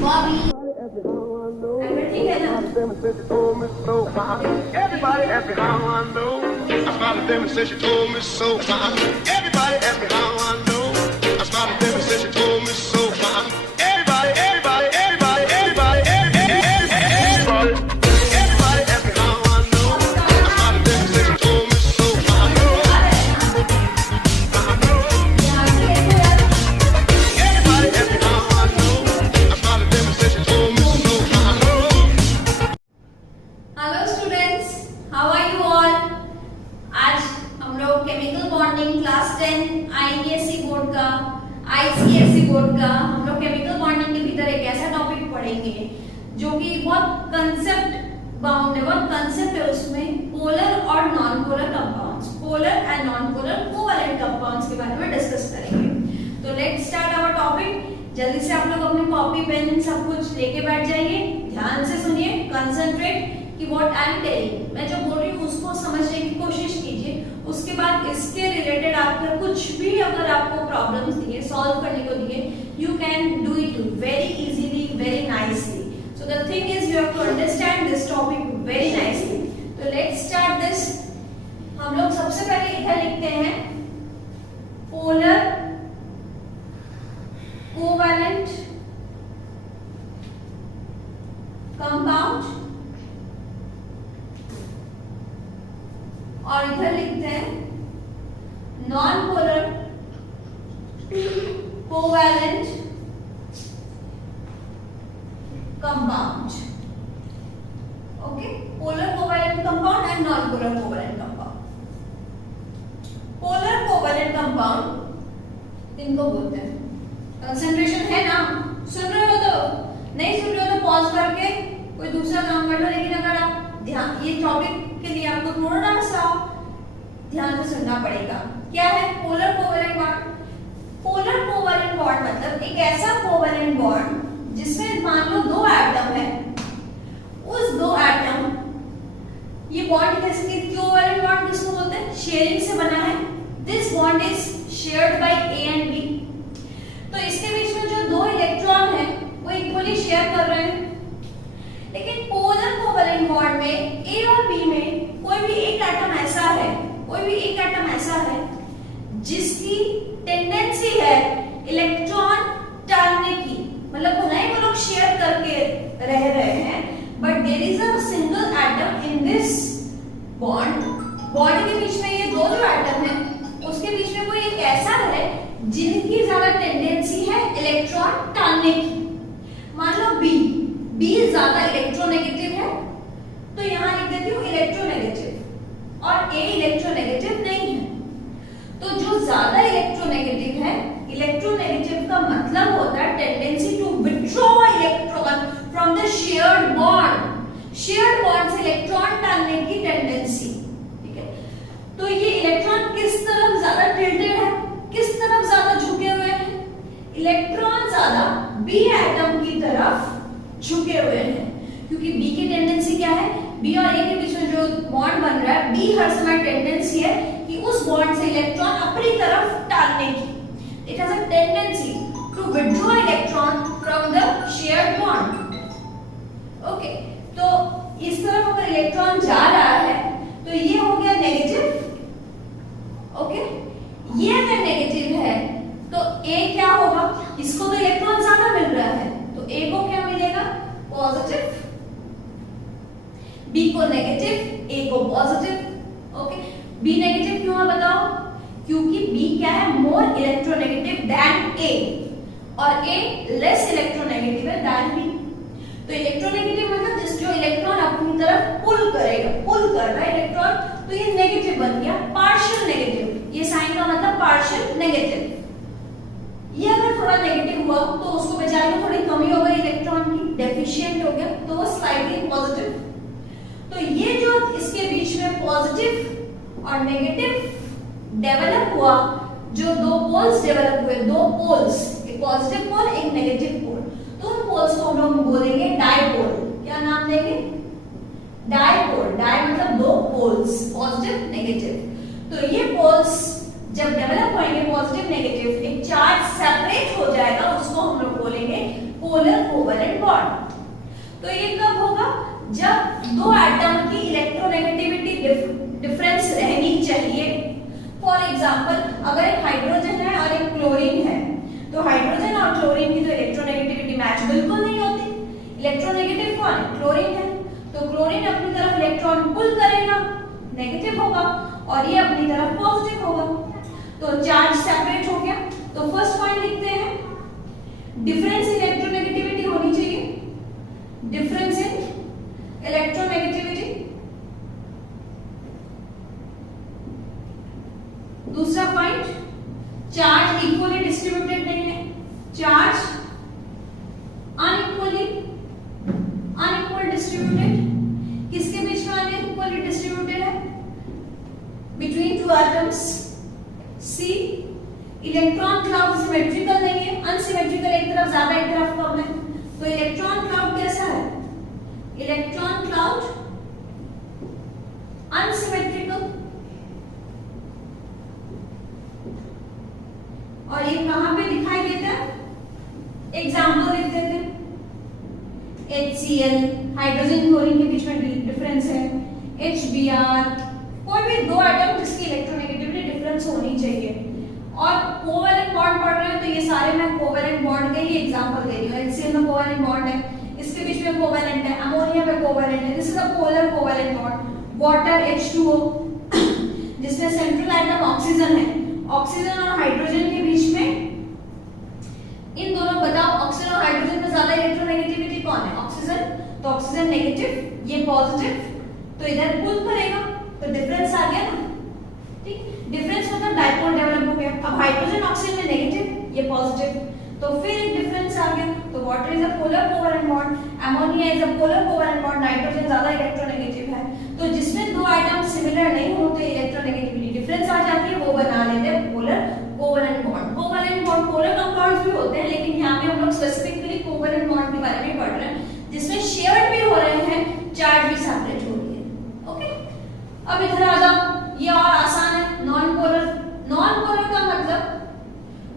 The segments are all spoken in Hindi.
Bobby. Everything है ना? Everybody ask me how I know. I smiled at them and said she told me so. Everybody ask me how I know. I smiled at them and said she told me so. Everybody ask me how I know. I smiled at them and said she told me so. Everybody ask me how I know. I smiled at them and said she told me so. Hello students, how are you all. आज हम लोग chemical bonding class 10 ICSE board का हम लोग केमिकल बॉन्डिंग के भीतर एक ऐसा टॉपिक पढ़ेंगे जो कि बहुत कंसेप्ट बाउंड है, बहुत कंसेप्ट है उसमें, पोलर और non polar compounds, polar and non polar covalent compounds के बारे में डिस्कस करेंगे। तो लेट्स स्टार्ट आवर टॉपिक। जल्दी से आप लोग अपनी कॉपी पेन सब कुछ लेके बैठ जाइए, ध्यान से सुनिए, कंसंट्रेट कि व्हाट आई एम टेलिंग, मैं जो बोल रही हूँ उसको समझने की कोशिश कीजिए। उसके बाद इसके रिलेटेड आपके कुछ भी अगर आपको प्रॉब्लम्स दिए, सॉल्व करने को दिए, you can do it very easily, very nicely. So the thing is you have to understand this topic very nicely. तो लेट्स स्टार्ट दिस। हम लोग सबसे पहले इधर लिखते हैं पोलर कोवैलेंट कंपाउंड और इधर लिखते हैं non polar covalent compound. Okay, polar covalent compound and non polar covalent compound. Polar covalent compound इनको बोलते हैं। कंसंट्रेशन है ना, सुन रहे हो? तो नहीं सुन रहे हो तो पॉज करके कोई दूसरा काम कर लो, लेकिन अगर आप ध्यान, ये टॉपिक के लिए आपको थोड़ा सा ध्यान से सुनना पड़ेगा। क्या है polar covalent bond? Polar covalent bond मतलब एक ऐसा कोवैलेंट बॉन्ड जिसमें मान लो दो एटम है, उस दो एटम, ये बॉन्ड किसकी, कोवैलेंट बॉन्ड किसको बोलते हैं, शेयरिंग से बना है। This bond is shared by A and B. तो इसके बीच में जो दो इलेक्ट्रॉन है वो इक्वली शेयर कर रहे हैं। लेकिन पोलर कोवैलेंट बॉन्ड में ए और बी में कोई भी एक एटम ऐसा है, कोई भी एक एटम ऐसा है जिसकी टेंडेंसी है इलेक्ट्रॉन टालने की, मतलब भले ही वो लोग शेयर करके रह रहे हैं, but there is a single atom in this bond. Bond के बीच में ये दो जो एटम है उसके बीच में कोई एक ऐसा है जिनकी ज्यादा टेंडेंसी है इलेक्ट्रॉन टालने की। मान लो बी ज्यादा इलेक्ट्रोनेगेटिव है, तो यहां लिख देती हूँ इलेक्ट्रोनेगेटिव, और ए इलेक्ट्रोनेगेटिव नहीं है। तो जो ज्यादा इलेक्ट्रोनेगेटिव है, इलेक्ट्रोनेगेटिव का मतलब होता है tendency to withdraw electron from the shared bond. Shared bond से इलेक्ट्रॉन टालने की टेंडेंसी, ठीक है। तो ये इलेक्ट्रॉन किस तरफ ज्यादा टिल्टेड है, किस तरफ ज्यादा झुके हुए हैं? इलेक्ट्रॉन ज्यादा बी एटम की तरफ झुके हुए हैं, क्योंकि बी की टेंडेंसी क्या है, बी और ए के बीच में जो बॉन्ड बन रहा है, बी हर समय टेंडेंसी है कि उस बॉन्ड से इलेक्ट्रॉन अपनी तरफ टालने की। It has a tendency to withdraw electron from the shared bond. Okay, तो इस तरफ अगर इलेक्ट्रॉन जा रहा है तो ये हो गया नेगेटिव। ओके, ये अगर नेगेटिव है तो ए क्या होगा, इसको तो इलेक्ट्रॉन ज्यादा मिल रहा है, तो ए को क्या मिलेगा, पॉजिटिव, बी को नेगेटिव, ए को पॉजिटिव। ओके, बी नेगेटिव क्यों है बताओ, क्योंकि बी क्या है, मोर इलेक्ट्रोनेगेटिव देन ए, और ए लेस इलेक्ट्रोनेगेटिव है देन बी। तो इलेक्ट्रोनेगेटिव मतलब जिस जो इलेक्ट्रॉन अपनी तरफ पुल करेगा, पुल कर रहा है इलेक्ट्रॉन, तो ये नेगेटिव बन गया, पार्शियल नेगेटिव। ये साइन का मतलब पार्शियल नेगेटिव। ये अगर थोड़ा नेगेटिव हुआ तो उसको बेचारे को थोड़ी कमी हो गई इलेक्ट्रॉन की, डेफिशिएंट हो गया, तो वो स्लाइटली पॉजिटिव। तो ये जो इसके बीच में पॉजिटिव और नेगेटिव डेवलप हुआ, जो दो पोल्स डेवलप हुए, दो पोल्स, एक पॉजिटिव पोल एक नेगेटिव पोल, तो उन पोल्स को हम लोग बोलेंगे डाइपोल। क्या नाम देंगे, डाइपोल। डाइ मतलब दो पोल्स, पॉजिटिव नेगेटिव। तो ये पोल्स जब डेवलप होंगे पॉजिटिव नेगेटिव, एक चार्ज सेपरेट हो जाएगा, उसको हम लोग बोलेंगे पोलर पोलर कोवेलेंट बॉन्ड। तो ये कब होगा, जब दो एटम की इलेक्ट्रोनेगेटिविटी डिफरेंस रहनी चाहिए। फॉर एग्जांपल, अगर एक हाइड्रोजन है और एक क्लोरीन है, तो हाइड्रोजन और क्लोरीन की तो इलेक्ट्रोनेगेटिविटी मैच बिल्कुल नहीं होती। इलेक्ट्रोनेगेटिव कौन है, क्लोरीन है, तो क्लोरीन अपनी तरफ इलेक्ट्रॉन पुल करेगा, नेगेटिव होगा, और ये अपनी तरफ पॉजिटिव होगा, तो चार्ज सेपरेट हो गया। तो फर्स्ट पॉइंट लिखते हैं, डिफरेंस इन इलेक्ट्रोनेगेटिविटी होनी चाहिए, डिफरेंस इन इलेक्ट्रोनेगेटिविटी। दूसरा पॉइंट, चार्ज इक्वली डिस्ट्रीब्यूटेड नहीं है, चार्ज अनइक्वल डिस्ट्रीब्यूटेड। किसके बीच में अनइक्वली डिस्ट्रीब्यूटेड है, बिटवीन टू एटम्स। सी, इलेक्ट्रॉन क्लाउड सिमेट्रिकल नहीं है, अनसिमेट्रिकल, एक तरफ ज्यादा एक तरफ कम है। तो इलेक्ट्रॉन क्लाउड कैसा है, इलेक्ट्रॉन क्लाउड अनसिमेट्रिकल। और ये कहां पे दिखाई देता है, एग्जांपल देख देते हैं। HCl, हाइड्रोजन क्लोरीन के बीच में डिफरेंस है, HBr, कोई भी दो एटम जिसकी इलेक्ट्रोनेगेटिविटी डिफरेंस होनी चाहिए। और कोवेलेंट बॉन्ड पढ़ रहे हैं तो ये सारे मैं कोवेलेंट बॉन्ड के ही एग्जांपल दे रही हूं। HCl में कोवेलेंट बॉन्ड है, इसके बीच में कोवेलेंट है, अमोनिया में कोवेलेंट है, this is a polar covalent bond. Water H2O, जिसमें सेंट्रल एटम ऑक्सीजन है, ऑक्सीजन और हाइड्रोजन के बीच में, इन दोनों, बताओ ऑक्सीजन और हाइड्रोजन में ज्यादा इलेक्ट्रोनेगेटिविटी कौन है, ऑक्सीजन, तो ऑक्सीजन नेगेटिव, ये पॉजिटिव, तो इधर पुल करेगा, तो डिफरेंस आ गया ना, ठीक। डिफरेंस मतलब डाइपोल डेवलप हो गया। अब हाइड्रोजन ऑक्सीजन में नेगेटिव, ये पॉजिटिव, तो फिर एक डिफरेंस आ गया। तो water is a polar covalent bond, ammonia is a polar covalent bond, nitrogen ज्यादा इलेक्ट्रोनेगेटिव है। तो जिसमें दो आइटम सिमिलर नहीं होते, इलेक्ट्रोनेगेटिविटी डिफरेंस आ जाती है, वो बना लेते हैं polar covalent bond. Covalent bond polar compounds भी होते हैं, लेकिन यहाँ पे हम लोग स्पेसिफिकली कोवेलेंट बॉन्ड के बारे में पढ़ रहे हैं, जिसमें शेयर्ड भी हो रहे हैं, चार्ज भी सेपरेट हो रही है। ओके, अब इधर आ जाओ, ये और आसान है, नॉन पोलर। नॉन पोलर का मतलब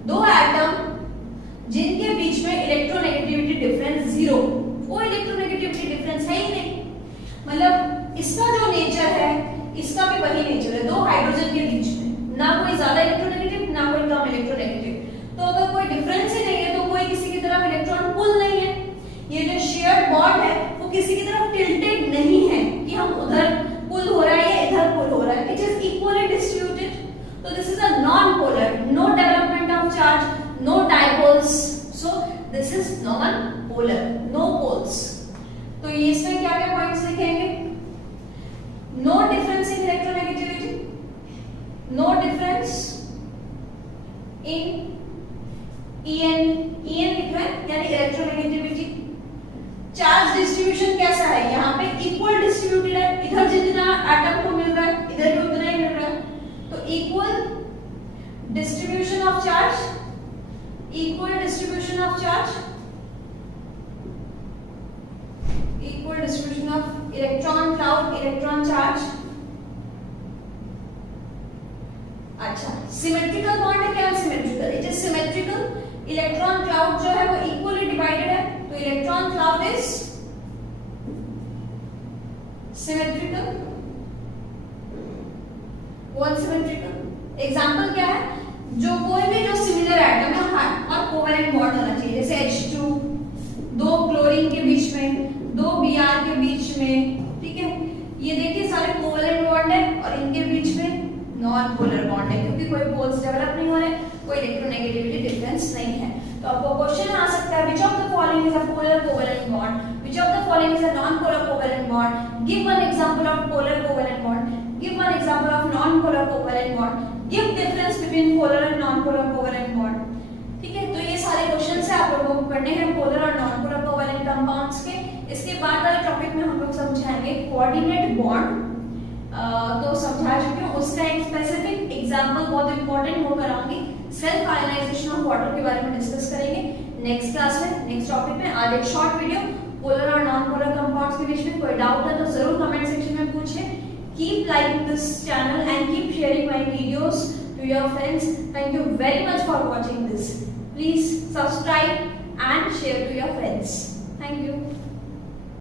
दो एटम जिनके बीच में इलेक्ट्रोनेगेटिविटी डिफरेंस जीरो, वो इलेक्ट्रोनेगेटिविटी डिफरेंस है ही नहीं, मतलब इसका जो नेचर है इसका भी वही नेचर है, दो हाइड्रोजन के बीच में ना कोई ज्यादा इलेक्ट्रोनेगेटिव ना कोई कम इलेक्ट्रोनेगेटिव। तो अगर कोई डिफरेंस ही नहीं है तो कोई किसी की तरफ इलेक्ट्रॉन पुल नहीं है, ये जो शेयर्ड बॉन्ड है वो किसी की तरफ टिल्टेड नहीं है कि हम उधर पुल हो रहा है या इधर पुल हो रहा है, इट इज इक्वली डिस्ट्रीब्यूटेड। तो this is a non polar, no development of charge, no dipoles, so this is non-polar, no poles। तो ये इसमें क्या क्या पॉइंट्स लिखेंगे, no difference in electronegativity, no difference in En लिख रहे हैं यानी इलेक्ट्रोनेगेटिविटी। चार्ज डिस्ट्रीब्यूशन कैसा है, यहाँ पे इक्वल डिस्ट्रीब्यूटेड है, इधर जितना एटम को मिल रहा है इधर भी उतना ही मिल रहा है, तो equal distribution of charge, equal distribution of charge, equal distribution of electron cloud, electron charge। अच्छा, symmetrical bond है क्या unsymmetrical? It is symmetrical, electron cloud जो है वो equally divided है, तो electron cloud is symmetrical, वो unsymmetrical। एग्जाम्पल क्या है, जो कोई भी जो सिमिलर एटम है और कोवेलेंट बॉन्ड होना चाहिए, जैसे H2 दो क्लोरीन के बीच में, दो Br के बीच में, ठीक है। ये देखिए सारे कोवेलेंट बॉन्ड है और इनके बीच में नॉन पोलर बॉन्ड है, क्योंकि कोई पोल्स डेवलप नहीं हो रहे, कोई इलेक्ट्रोनेगेटिविटी डिफरेंस नहीं है। तो आपको क्वेश्चन आ सकता है, which of the following is a polar covalent bond, which of the following is a non polar covalent bond, give one example of polar covalent bond, give one example of non polar covalent bond, give difference between polar and non polar covalent bond. ठीक है, तो ये सारे क्वेश्चंस है आप लोगों को पढ़ने हैं पोलर और नॉन पोलर कोवेलेंट कंपाउंड्स के। इसके बाद वाले टॉपिक में हम लोग समझाएंगे कोऑर्डिनेट बॉन्ड, तो समझा चुके हैं, उसका एक स्पेसिफिक एग्जांपल बहुत इंपॉर्टेंट होकर आऊंगी, सेल्फ आयनाइजेशन ऑफ वाटर के बारे में डिस्कस करेंगे नेक्स्ट क्लास में, नेक्स्ट टॉपिक में। आज एक शॉर्ट वीडियो पोलर और नॉन पोलर कंपाउंड्स के बीच में, कोई डाउट है तो जरूर कमेंट सेक्शन में पूछें। Keep liking this channel and keep sharing my videos to your friends. Thank you very much for watching this. Please subscribe, and share to your friends.